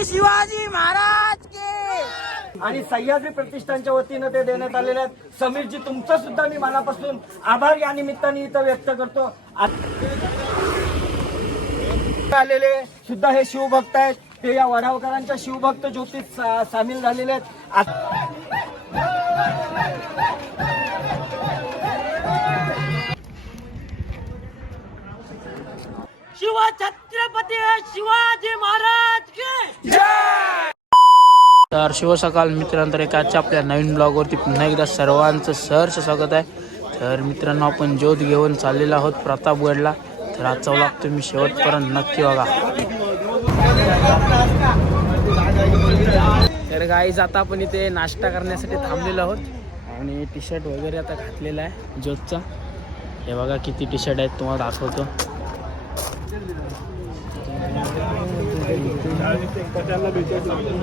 छत्रपती शिवाजी महाराज के! आणि सह्याद्री प्रतिष्ठानच्या वतीनं ते देण्यात आलेले आहेत. समीरजी तुमचं सुद्धा मी मनापासून आभार या निमित्ताने इथं व्यक्त करतो. आलेले सुद्धा हे शिवभक्त आहेत. ते या वडावकरांच्या शिवभक्त ज्योतीत सामील झालेले आहेत. शिव छत्रपती शिवाजी महाराज तर शिवसकाल मित्रांनो तर एकाच्या आपल्या नवीन ब्लॉगवरती पुन्हा एकदा सर्वांचं सहर्ष स्वागत आहे. तर मित्रांनो आपण ज्योत घेऊन चाललेलो आहोत प्रतापगडला तर आजचा ब्लॉग तुम्ही शेवटपर्यंत नक्की बघा. तर गाईज आता आपण इथे नाश्ता करण्यासाठी थांबलेलो आहोत. आणि टी शर्ट वगैरे आता घातलेला आहे ज्योतचा. हे बघा किती टी शर्ट आहेत तुम्हाला दाखवतो. हे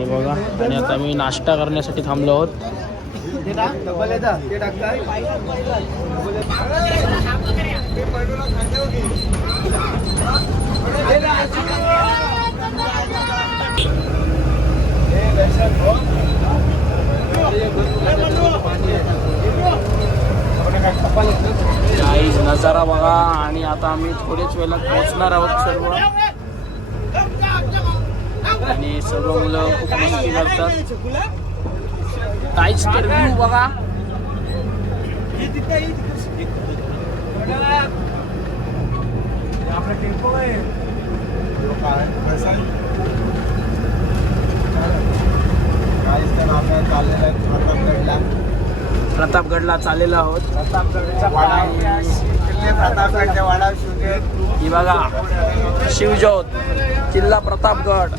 बघा आणि आता मी नाश्ता करण्यासाठी थांबलो आहोत. काही नजारा बघा आणि आता आम्ही थोड्याच वेळात पोहोचणार आहोत सर्व. आणि सर्व मुलं खूप मस्ती करतात. काहीच तर view बघा. प्रतापगडला चाललेलो आहोत. ही बघा शिवज्योत किल्ला प्रतापगड.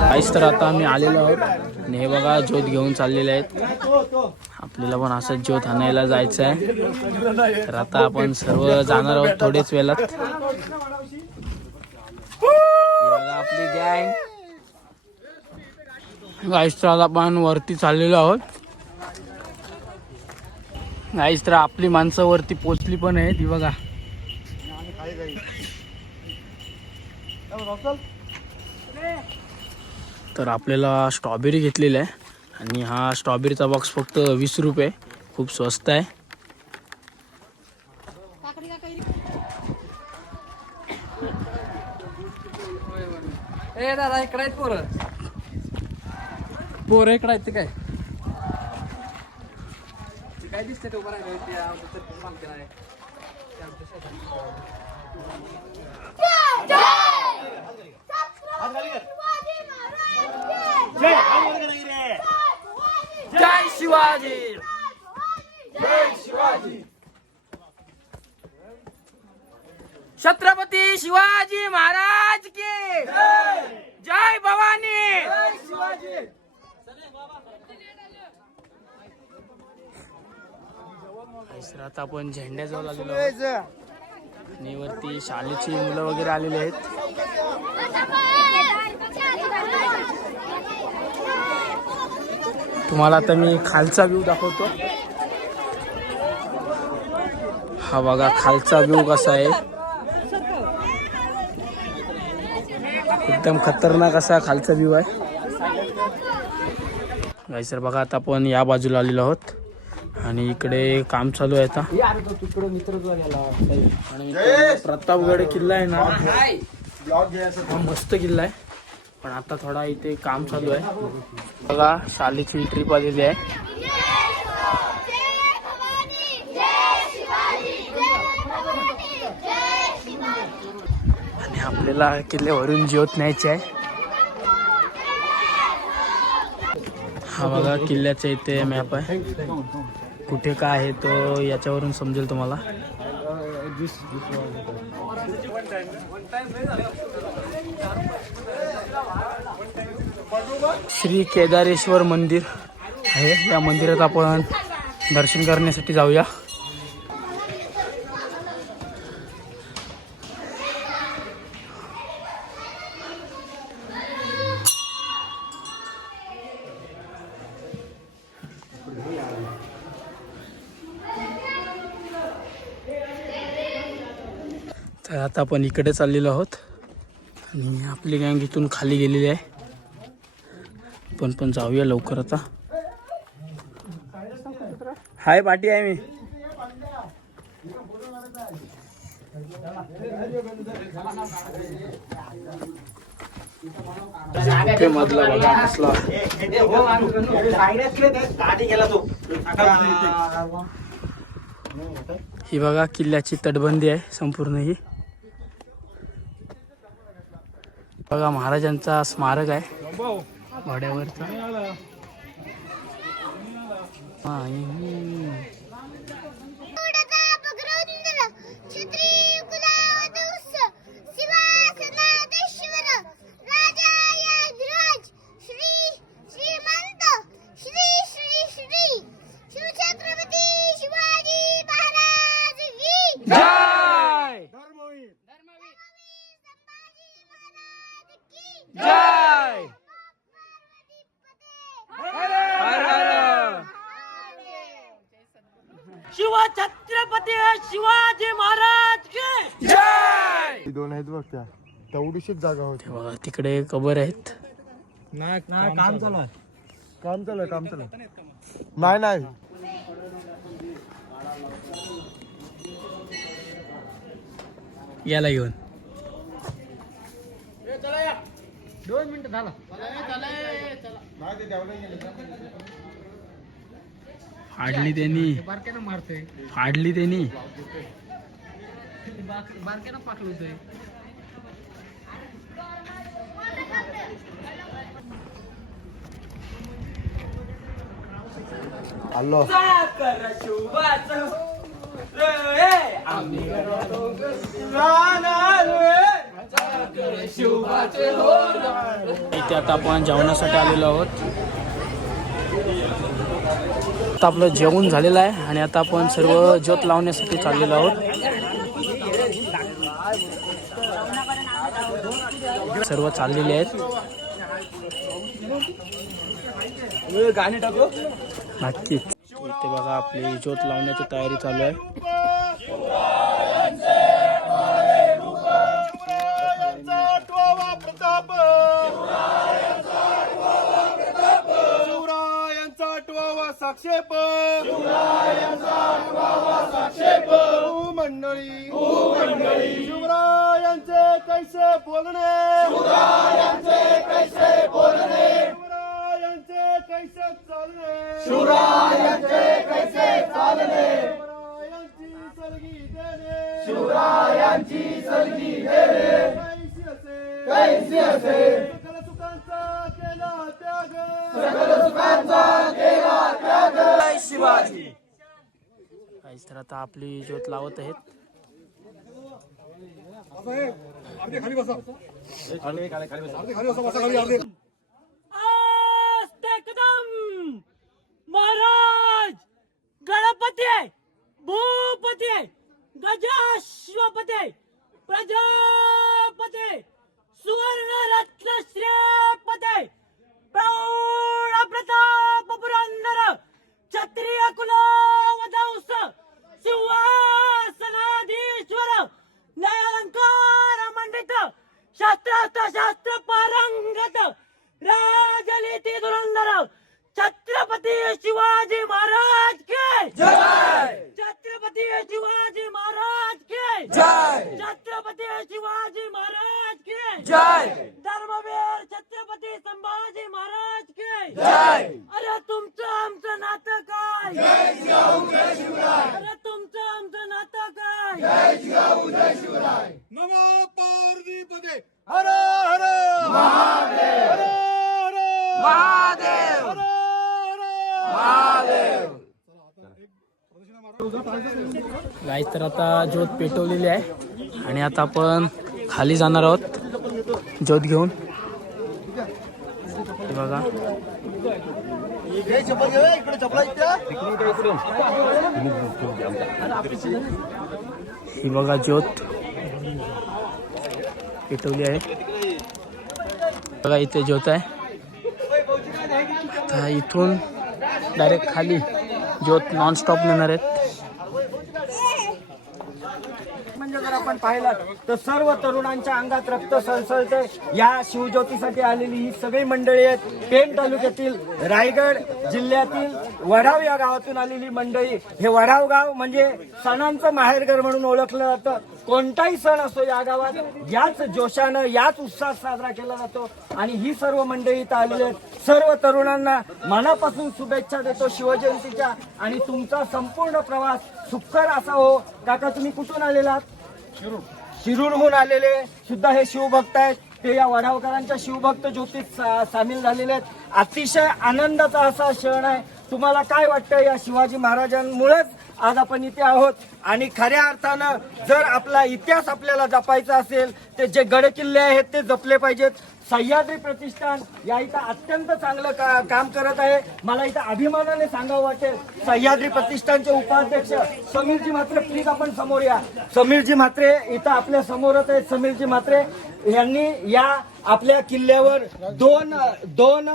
काहीच तर आता आम्ही आलेलो आहोत. आणि हे बघा ज्योत घेऊन चाललेले आहेत. आपल्याला पण असं ज्योत आणायला जायचं आहे. तर आता आपण सर्व जाणार आहोत थोडेच वेळात. ही बघा आपली गँग. गाईस तर आता आपण वरती चाललेलो आहोत. गाईस तर आपली माणसं वरती पोचली पण आहे ती बघा. तर आपल्याला स्ट्रॉबेरी घेतलेली आहे आणि हा स्ट्रॉबेरीचा बॉक्स फक्त वीस रुपये. खूप स्वस्त आहे. ए दादा इकडे पोरं. पोरं इकडे आहेत ते काय? काय दिसते ते उभं राहिलं त्या मागच्या आहे. जय शिवाजी। छत्रपती शिवाजी महाराज के। जय भवानी। गाईस, तर आता आपण झेंड्याजवळ आलेलो आहोत. आणि वरती शाळेची मुलं वगैरे आलेली आहेत. तुम्हाला आता मी खालचा व्ह्यू दाखवतो. हा बघा खालचा व्ह्यू कसा आहे. एकदम खतरनाक असा खालचा व्ह्यू आहे. गाई सर बघा आता आपण या बाजूला आलेलो आहोत. आणि इकडे काम चालू आहे आता. आणि प्रतापगड किल्ला आहे ना. मस्त किल्ला आहे. पण आता थोडा इथे काम चालू आहे. बघा शालेची ट्रिप आलेली आहे. आणि आपल्याला किल्ल्यावरून ज्योत न्यायची आहे. हा बघा किल्ल्याच्या इथे मॅप आहे. कुठे काय आहे तो याच्यावरून समजेल तुम्हाला. श्री केदारेश्वर मंदिर आहे. या मंदिरात आपण दर्शन करण्यासाठी जाऊया. आता आपण इकडे चाललेलो आहोत. आणि आपली गँग इथून खाली गेलेली आहे. पण पण जाऊया लवकर आता. हाय पाठी आहे मी. ते मधला बघा कसला. ही बघा किल्ल्याची तटबंदी आहे संपूर्ण ही. बघा महाराजांचा स्मारक आहे. घोड्यावरचा हा, हम्म. शिवछत्रपती शिवाजी महाराज की जय संभाजी महाराज की जय हर शिवछत्रपती शिवाजी महाराज के जय दोन आहेत बघ त्या. तेवढीशीच जागा होती. ते बघा तिकडे कबर आहेत. काम चालू आहे. काम चालू आहे काम चालू आहे. नाही नाही. याला घेऊन. दोन मिनिटं झाला. फाडली त्यांनी. फाडली त्यांनी. बारक्यानं आलो. इथे आता आपण जेवणासाठी आलेलो आहोत. आता आपलं जेवण झालेलं आहे आणि आता आपण सर्व ज्योत लावण्यासाठी चाललेलो आहोत. सर्व चाललेले आहेत. गाणे टाकू नक्कीच. इथे बघा आपली ज्योत लावण्याची तयारी चालू आहे. शिवरायांचा आठवावा साक्षेप. साक्षेप. शिवरायांचे कैसे बोलणे? कैसे बोलणे? कैसे चालणे? कैसे चालणे? शिवरायांची सलगी देणे. शिवरायांची सलगी देणे. कैसी असे? कैसी असे? सकल सुखांचा केला त्याग. काहीच तर आता आपली ज्योत लावत आहेत. कदम महाराज गणपती भूपती गजाश्वपती प्रजापती सुवर्ण रत्न प्रौढ प्रताप पुरंदर क्षत्रिय कुलवदंस सिंहासनाधीश्वर न्यायालंकार मंडित शास्त्रार्थ शास्त्र पारंगत राजनीती धुरंधर छत्रपती शिवाजी महाराज के छत्रपती शिवाजी महाराज के छत्रपती शिवाजी महाराज के धर्मवीर छत्रपती संभाजी महाराज के अरे तुमचं आमचं नातं काय अरे तुमचं आमचं नातं काय? नमो पार्वतीपदे. हर हर महादेव. हर हर महादेव. हर हर गाईस तर आता ज्योत पेटवलेली आहे आणि आता आपण खाली जाणार आहोत ज्योत घेऊन हे बघा इकडे चपला ही बघा ज्योत. पेटवली आहे. बघा इथे ज्योत आहे. आता इथून डायरेक्ट खाली ज्योत नॉन स्टॉप नेणार आहेत. पाहिलात पाहिलं तर सर्व तरुणांच्या अंगात रक्त सळसळते. या शिवज्योतीसाठी आलेली ही सगळी मंडळी आहेत. पेण तालुक्यातील रायगड जिल्ह्यातील वडाव या गावातून आलेली मंडळी. हे वडाव गाव म्हणजे सणांचं माहेरघर म्हणून ओळखलं जातं. कोणताही सण असो या गावात याच जोशानं याच उत्साहात साजरा केला जातो. आणि ही सर्व मंडळी इथं आलेली आहेत. सर्व तरुणांना मनापासून शुभेच्छा देतो शिवजयंतीच्या. आणि तुमचा संपूर्ण प्रवास सुखकर असा हो. काका तुम्ही कुठून आलेलात शिरूरहून आलेले सुद्धा हे शिवभक्त आहेत. ते या वडावकरांच्या शिवभक्त ज्योतीत सा- सामील झालेले आहेत. अतिशय आनंदाचा असा क्षण आहे. तुम्हाला काय वाटतं या शिवाजी महाराजांमुळेच आज आपण इथे आहोत? आणि खऱ्या अर्थानं जर आपला इतिहास आपल्याला जपायचा असेल ते जे गडकिल्ले आहेत ते जपले पाहिजेत. सह्याद्री प्रतिष्ठान या इथं अत्यंत चांगलं का, काम करत आहे. मला इथं अभिमानाने सांगावं वाटेल. सह्याद्री प्रतिष्ठानचे उपाध्यक्ष समीरजी म्हात्रे प्लीज आपण समोर या. समीरजी म्हात्रे इथं आपल्या समोरच आहेत. समीरजी म्हात्रे यांनी या आपल्या किल्ल्यावर दोन दोन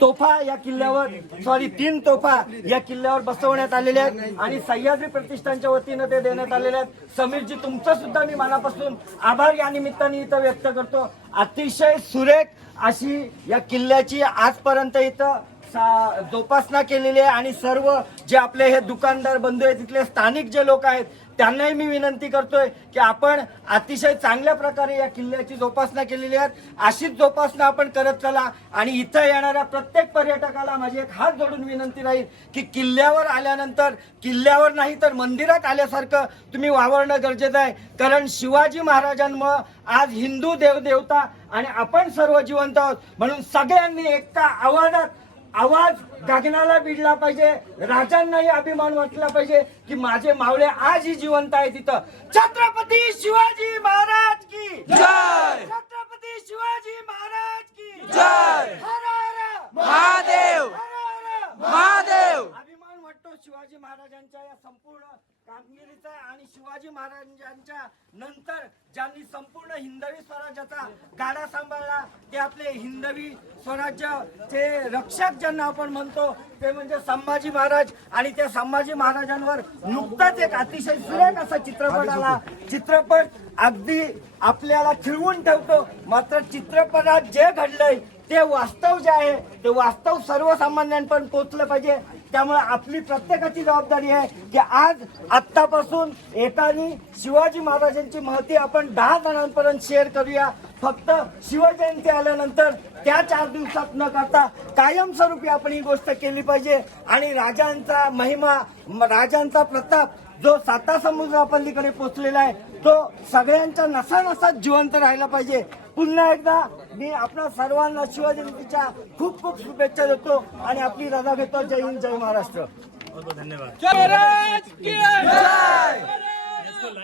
तोफा या किल्ल्यावर सॉरी तीन तोफा या किल्ल्यावर बसवण्यात आलेल्या आहेत आणि सह्याद्री प्रतिष्ठानच्या वतीनं ते देण्यात आलेले आहेत. समीरजी तुमचं सुद्धा मी मनापासून आभार या निमित्ताने इथं व्यक्त करतो. अतिशय सुरेख अशी या किल्ल्याची आजपर्यंत इथं जोपासना केलेली आहे आणि सर्व जे आपले हे दुकानदार बंधू आहेत तिथले स्थानिक जे लोक आहेत त्यांनाही मी विनंती करतोय की आपण अतिशय चांगल्या प्रकारे या किल्ल्याची जोपासना केलेली आहे. अशीच जोपासना आपण करत चला आणि इथं येणाऱ्या प्रत्येक पर्यटकाला माझी एक हात जोडून विनंती राहील की किल्ल्यावर आल्यानंतर किल्ल्यावर नाही तर मंदिरात आल्यासारखं तुम्ही वावरणं गरजेचं आहे. कारण शिवाजी महाराजांमुळं आज हिंदू देवदेवता आणि आपण सर्व जिवंत आहोत. म्हणून सगळ्यांनी एका आवाजात आवाज गगनाला भिडला पाहिजे राजांनाही अभिमान वाटला पाहिजे की माझे मावळे आजही जिवंत आहे तिथं छत्रपती शिवाजी महाराज की! जय! छत्रपती शिवाजी महाराज की! जय! हर हर! महादेव! हर हर! महादेव! अभिमान वाटतो शिवाजी महाराजांच्या या संपूर्ण कामगिरीचा आणि शिवाजी महाराजांच्या नंतर ज्यांनी संपूर्ण हिंदवी स्वराज्याचा गाडा सांभाळला ते आपले हिंदवी स्वराज्याचे रक्षक ज्यांना आपण म्हणतो ते म्हणजे संभाजी महाराज. आणि त्या संभाजी महाराजांवर नुकताच एक अतिशय सुरेख असा चित्रपट आला. चित्रपट अगदी आपल्याला खिळवून ठेवतो. मात्र चित्रपटात जे घडलंय ते वास्तव जे आहे ते वास्तव सर्वसामान्यांपर्यंत पोहोचलं पाहिजे. त्यामुळे आपली प्रत्येकाची जबाबदारी आहे की आज आत्तापासून येतानी शिवाजी महाराजांची माहिती आपण दहा जणांपर्यंत शेअर करूया. फक्त शिवजयंती आल्यानंतर त्या चार दिवसात न करता कायमस्वरूपी आपण ही गोष्ट केली पाहिजे. आणि राजांचा महिमा राजांचा प्रताप जो साता समुद्रापल्लीकडे पोचलेला आहे तो सगळ्यांच्या नसानसात जिवंत राहिला पाहिजे. पुन्हा एकदा मी आपल्या सर्वांना शिवजयंतीच्या खूप खूप शुभेच्छा देतो आणि आपली रजा घेतो. जय हिंद जय महाराष्ट्र.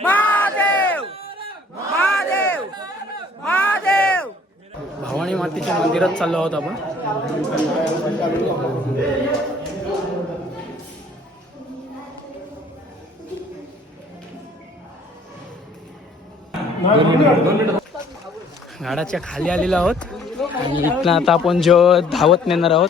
महादेव. महादेव. महादेव. भवानी मातेच्या मंदिरात चाललो आहोत आपण. गाडाच्या खाली आलेलो आहोत. आणि इथनं आता आपण जो धावत नेणार आहोत.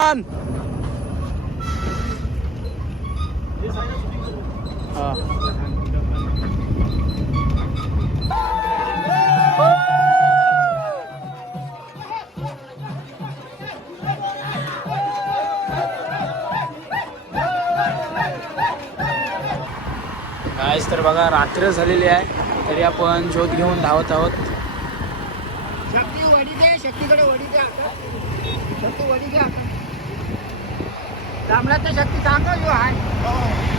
हा कायच तर बघा रात्र झालेली आहे. तरी आपण शोध घेऊन धावत आहोत. शक्ती वडी दे शक्तीकडे वडी द्या. शक्ती वडी द्या. रामराज्य शक्ती सांगा जो आहे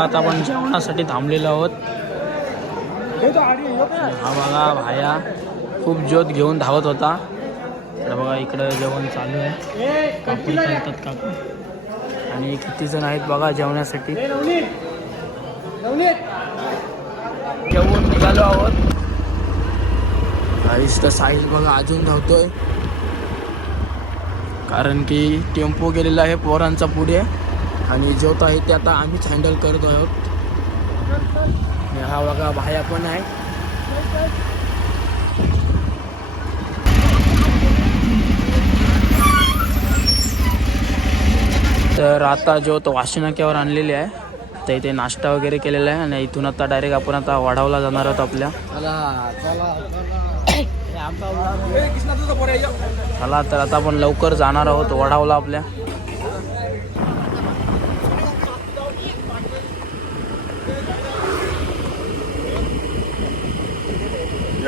आता आपण जेवणासाठी थांबलेलो आहोत. हा बघा भाया खूप ज्योत घेऊन धावत होता. तर बघा इकडं जेवण चालू आहे. काकू चालतात काकू. आणि किती जण आहेत बघा जेवण्यासाठी. जेवण निघालो आहोत. आईस तर साहिल बघा अजून धावतोय. कारण की टेम्पो गेलेला आहे पोरांचा पुढे. आणि ज्योत आहे ते आता आम्हीच हँडल करत आहोत. हा बघा भाया पण आहे. तर आता ज्योत वाशिनाक्यावर आणलेली आहे तर इथे नाश्ता वगैरे केलेला आहे आणि इथून आता डायरेक्ट आपण आता वाढावला जाणार आहोत आपल्या. चला तर आता आपण लवकर जाणार आहोत वडावला आपल्या.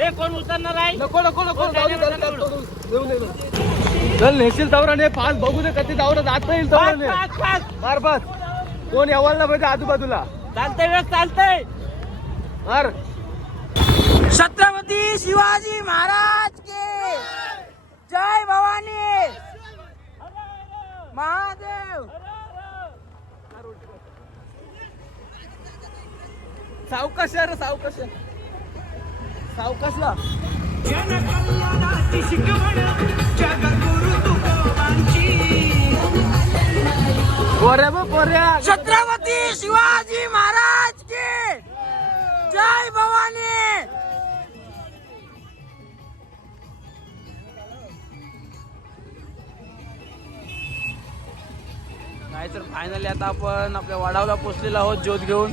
हे कोण उतरणार आहे? नको नको नको. जाऊ दे, जाऊ दे, जाऊ दे, जाऊ दे, जाऊ दे. चल नेशील दौराने पाच बघू दे कधी दौरा जाता येईल पाच दौराने पाच पाच मार बस कोण यावायला पाहिजे आजूबाजूला. चालतंय वेळ चालतंय. मार. छत्रपती शिवाजी महाराज के. जय भवानी. महादेव. सावकाश रे सावकाश सावकाशला पोऱ्या बघ पोऱ्या. छत्रपती शिवाजी महाराज के. जय भवानी. नाही तर फायनली आता आपण आपल्या वाडावला पोचलेलो आहोत ज्योत घेऊन.